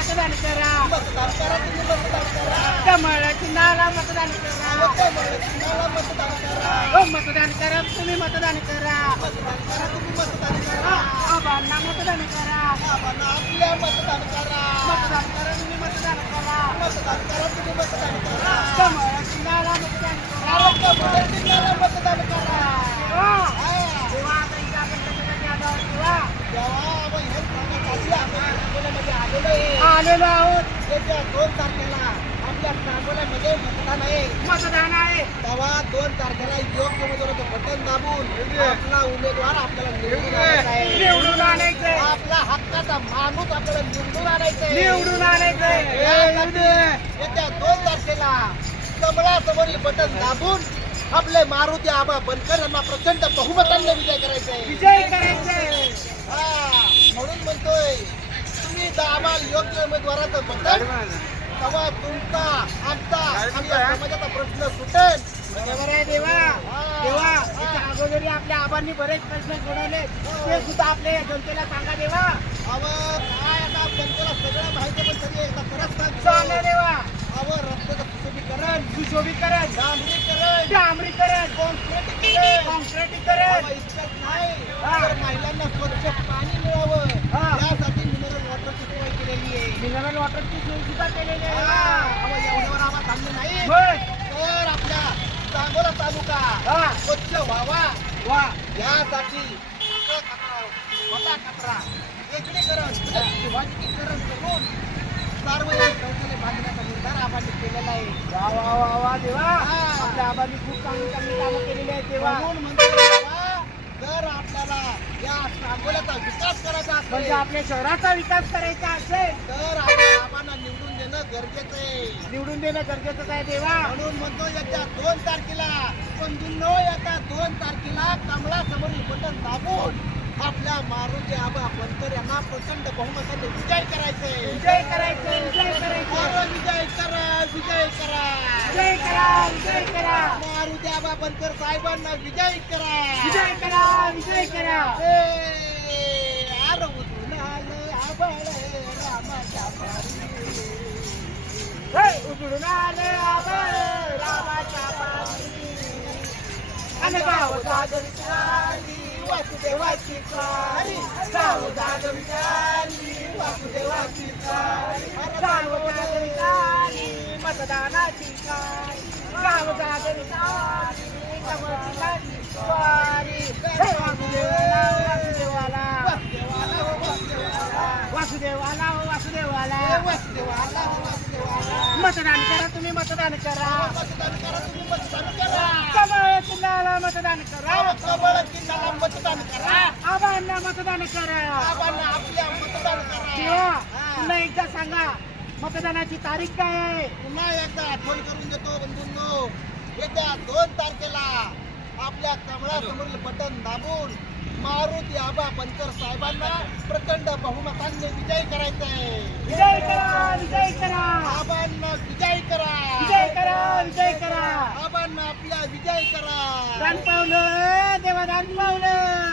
मतदान करा मतदान करा तुम्ही मतदान करा कमळ चिन्हाला मतदान करा कमळ चिन्हाला मतदान करा हो मतदान करा तुम्ही मतदान करा मतदान करा तुम्ही मतदान करा आबांना मतदान करा आम्हाला आपल्या मतदान करा मतदान करा तुम्ही मतदान करा मतदान करा तुम्ही मतदान करा कमळ चिन्हाला मतदान करा अरे कमळ चिन्हाला मतदान करा हो. हा. तेव्हा आता इथे आपण त्याच्यासाठी आलो आहोत तेव्हा जेव्हा आपण हे सांगत आधी आपण सांगोल्यामध्ये आलेलो आहे आलेलो आहोत. येत्या दोन तारखेला आपल्या सांगोल्यामध्ये मतदान आहे. मतदान आहे. तेव्हा दोन तारखेला योग्य उमेदवाराचं बटन दाबून आपला उमेदवार आपल्याला निवडून आणायचा आहे. निवडून आणायचंय. आपला हक्काचा माणूस आपल्याला निवडून आणायचा आहे. निवडून आणायचंय. यासाठी येत्या दोन तारखेला कमळासमोरील बटन दाबून आपले मारुती आबा बनकर यांना प्रचंड बहुमतांनी विजय करायचा आहे. विजय करायचंय योग्य उमेदवाराचं बटन तेव्हा तुमचा आमचा आणि या समाजाचा प्रश्न सुटेल. देवा देवा. याच्या अगोदरी आपल्या आबांनी बरेच प्रश्न सोडवले. ते सुद्धा आपल्या जनतेला सांगा देवा. अव काय आता जनतेला सगळं माहिती पण तरी एकदा परत सांगा देवा. अव रस्त्याचं सुशोभीकरण. सुशोभीकरण. डांबरीकरण डांबरीकरण कॉन्क्रिटीकरण. कॉन्क्रिटीकरण. इतकंच नाही. महिलांना स्वच्छ पाणी मिळावं हा. यासाठी मिनरल वॉटरची सोय केलेली आहे मिनरल वॉटरची सोय सुद्धा केलेली आहे. तर आपल्या सांगोला तालुका. स्वच्छ व्हावा. वा. यासाठी सगळं कचरा, वेगळीकरण विभागीकरण करून सार्वजनिक शौचालय बांधण्याचा निर्धार आपण केलेला आहे. वा वा वा वा देवा. आपल्या आबांनी खूप चांगली चांगली कामं केलेली आहेत देवा. म्हणून म्हणतो जर आपल्याला या सांगोल्याचा विकास करायचा म्हणजे असेल आपल्या शहराचा विकास करायचा असेल तर आपल्या आबांना निवडून देणं गरजेचं आहे. निवडून देणं गरजेचं आहे देवा. म्हणून म्हणतो येत्या दोन तारखेला पण दिनो येत्या दोन तारखेला कमळा समोरील बटन दाबून आपल्या मारुती आबा बनकर यांना प्रचंड बहुमताने विजय करायचंय. विजय करायचं विजय करायचं विजय करा विजय करा. विजय करा विजय बाबनकर साहेबांना विजय करा विजय करा विजय करा ए, उजळून आले आबळ रामाच्या पारी. आणि गाव जागृत वासुदेवाची कारी गाव जागृत वासुदेवाची कारी गाव जागृत मतदानाची कारी वासुदेवाला वासुदेवाला वासुदेवाला, मतदान करा तुम्ही मतदान करा मतदान करा तुम्ही मतदान करा कमळ किल्ल्याला मतदान करा कमळ मतदान करा आबांना मतदान करा आबांना आपल्या मतदान करा पुन्हा एकदा सांगा मतदानाची तारीख काय आहे पुन्हा एकदा आठवण करून देतो बंधू येत्या दोन तारखेला आपल्या कमळासमोरील बटन दाबून मारुती आबा बनकर साहेबांना. प्रचंड बहुमतांनी विजय करायचा आहे विजय करा विजय करा. आबांना विजय करा. विजय करा विजय करा. आबांना आपल्या विजय करा. दान पावलं देवा दान पावलं.